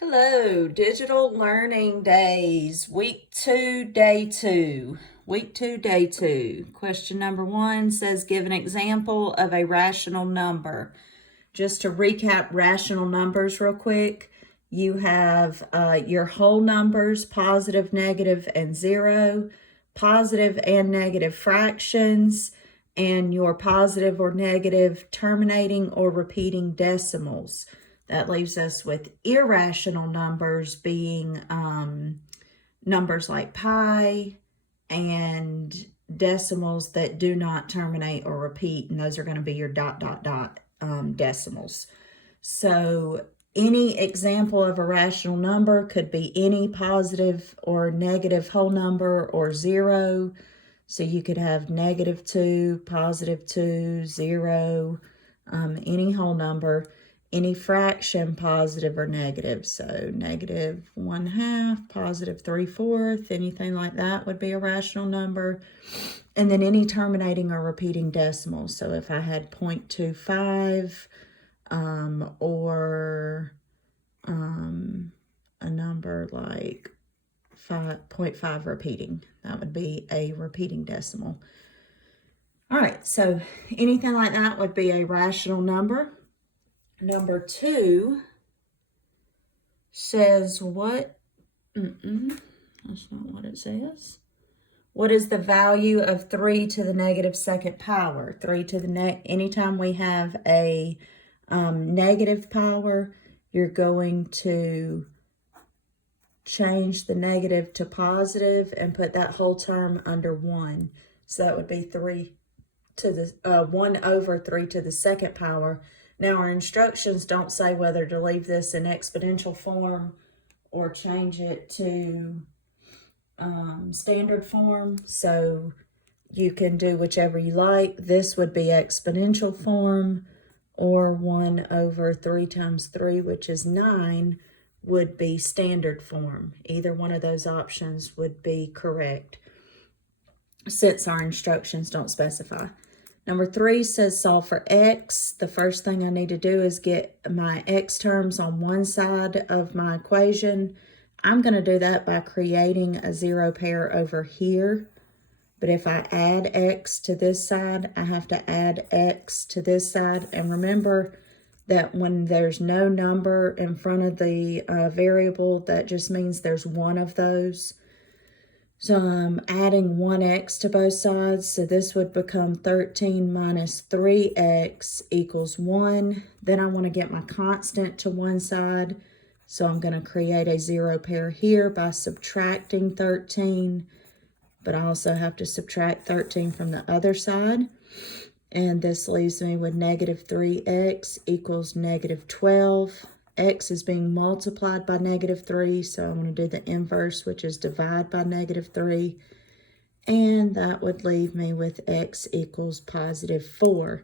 Hello, Digital Learning Days, Week 2, Day 2. Week 2, Day 2. Question number 1 says, give an example of a rational number. Just to recap rational numbers real quick, you have your whole numbers, positive, negative, and 0, positive and negative fractions, and your positive or negative terminating or repeating decimals. That leaves us with irrational numbers being numbers like pi and decimals that do not terminate or repeat, and those are going to be your ... decimals. So any example of a rational number could be any positive or negative whole number or 0. So you could have -2, +2, 0, any whole number. Any fraction, positive or negative. So -1/2, +3/4, anything like that would be a rational number. And then any terminating or repeating decimals. So if I had 0.25 or a number like 0.5 repeating, that would be a repeating decimal. All right, so anything like that would be a rational number. Number 2 says what? That's not what it says. What is the value of 3 to the negative second power? 3 to the anytime we have a negative power, you're going to change the negative to positive and put that whole term under 1. So that would be 3 to the 1 over 3 to the second power. Now, our instructions don't say whether to leave this in exponential form or change it to standard form. So you can do whichever you like. This would be exponential form, or 1 over 3 times 3, which is 9, would be standard form. Either one of those options would be correct, since our instructions don't specify. Number 3 says solve for x. The first thing I need to do is get my x terms on one side of my equation. I'm going to do that by creating a 0 pair over here. But if I add x to this side, I have to add x to this side. And remember that when there's no number in front of the variable, that just means there's one of those. So I'm adding 1x to both sides. So this would become 13 minus 3x equals 1. Then I want to get my constant to one side. So I'm going to create a 0 pair here by subtracting 13. But I also have to subtract 13 from the other side. And this leaves me with -3x equals -12. X is being multiplied by -3, so I'm going to do the inverse, which is divide by -3. And that would leave me with x equals +4.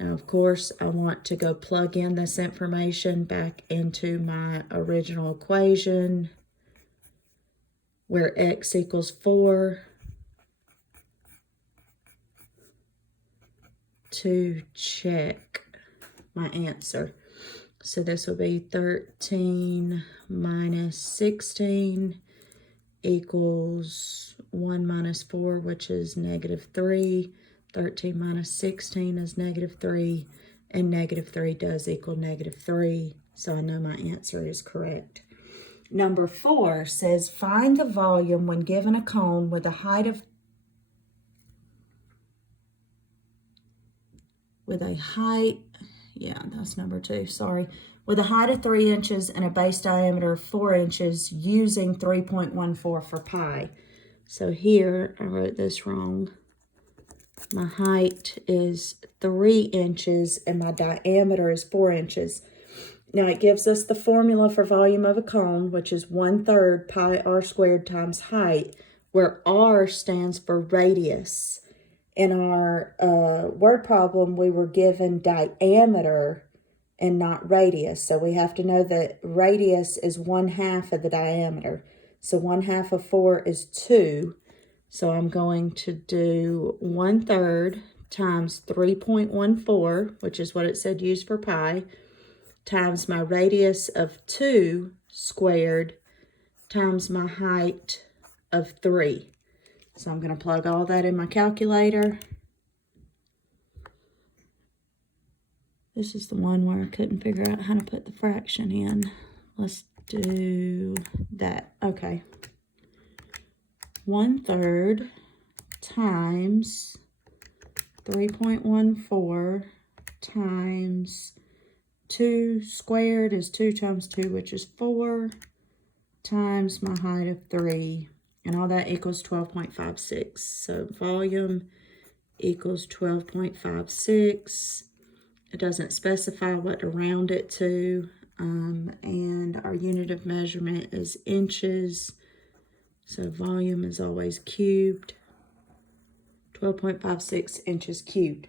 Now, of course, I want to go plug in this information back into my original equation, where x equals 4, to check my answer. So this will be 13 minus 16 equals 1 minus 4, which is -3. 13 minus 16 is -3, and -3 does equal -3. So I know my answer is correct. Number 4 says find the volume when given a cone with a height of that's number 2, sorry. With a height of 3 inches and a base diameter of 4 inches using 3.14 for pi. So here, I wrote this wrong. My height is 3 inches and my diameter is 4 inches. Now it gives us the formula for volume of a cone, which is 1/3 pi r squared times height, where r stands for radius. In our word problem, we were given diameter and not radius. So we have to know that radius is 1/2 of the diameter. So 1/2 of 4 is 2. So I'm going to do 1/3 times 3.14, which is what it said use for pi, times my radius of 2 squared times my height of 3. So I'm going to plug all that in my calculator. This is the one where I couldn't figure out how to put the fraction in. Let's do that. Okay. 1/3 times 3.14 times 2 squared is 2 times 2, which is 4, times my height of 3. And all that equals 12.56. So volume equals 12.56. It doesn't specify what to round it to. And our unit of measurement is inches. So volume is always cubed. 12.56 inches cubed.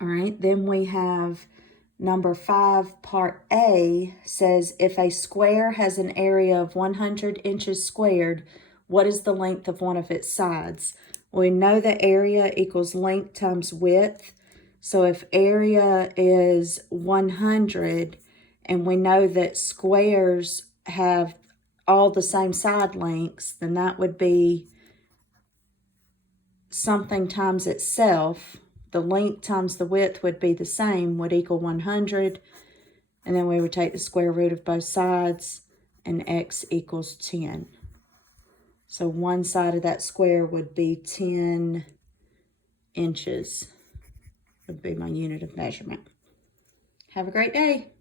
All right, then we have number 5, part A, says if a square has an area of 100 inches squared, what is the length of one of its sides? We know that area equals length times width. So if area is 100, and we know that squares have all the same side lengths, then that would be something times itself. The length times the width would be the same, would equal 100. And then we would take the square root of both sides, and x equals 10. So one side of that square would be 10 inches, would be my unit of measurement. Have a great day.